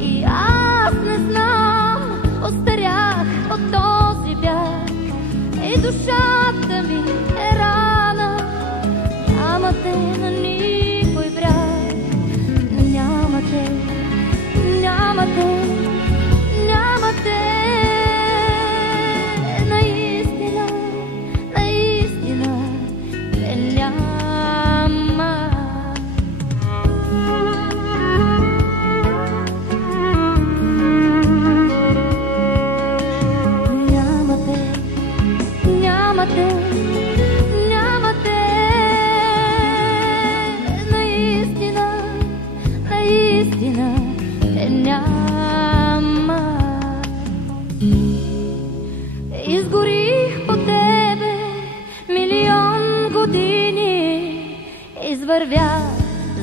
И аз не знам, остарях от този бяг. И душата ми е рана, няма те на никой бряг. Няма те, няма те, няма те. Наистина, наистина те няма. Няма те, няма те, няма те. Наистина, наистина те няма. Изгорих по тебе милион години, извървях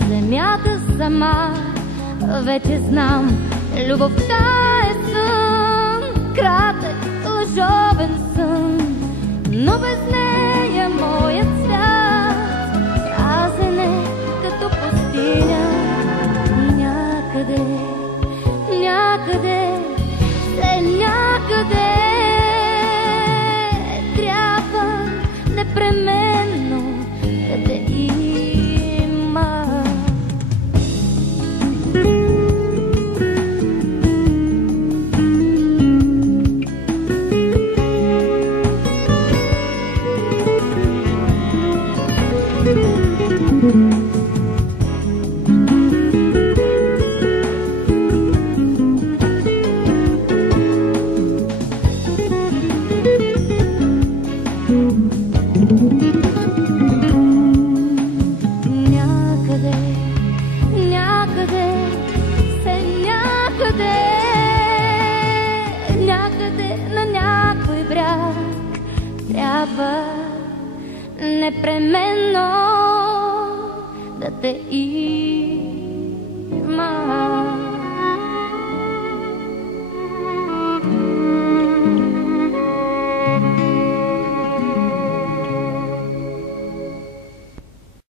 земята сама. Вече знам, любовта е сън, кратък, лъжовен сън, но без нея моят свят празен е като пустиня. И някъде, някъде, все някъде трябва непременно да те има. Някъде, някъде, все някъде, някъде на някой бряг трябва непременно да те има.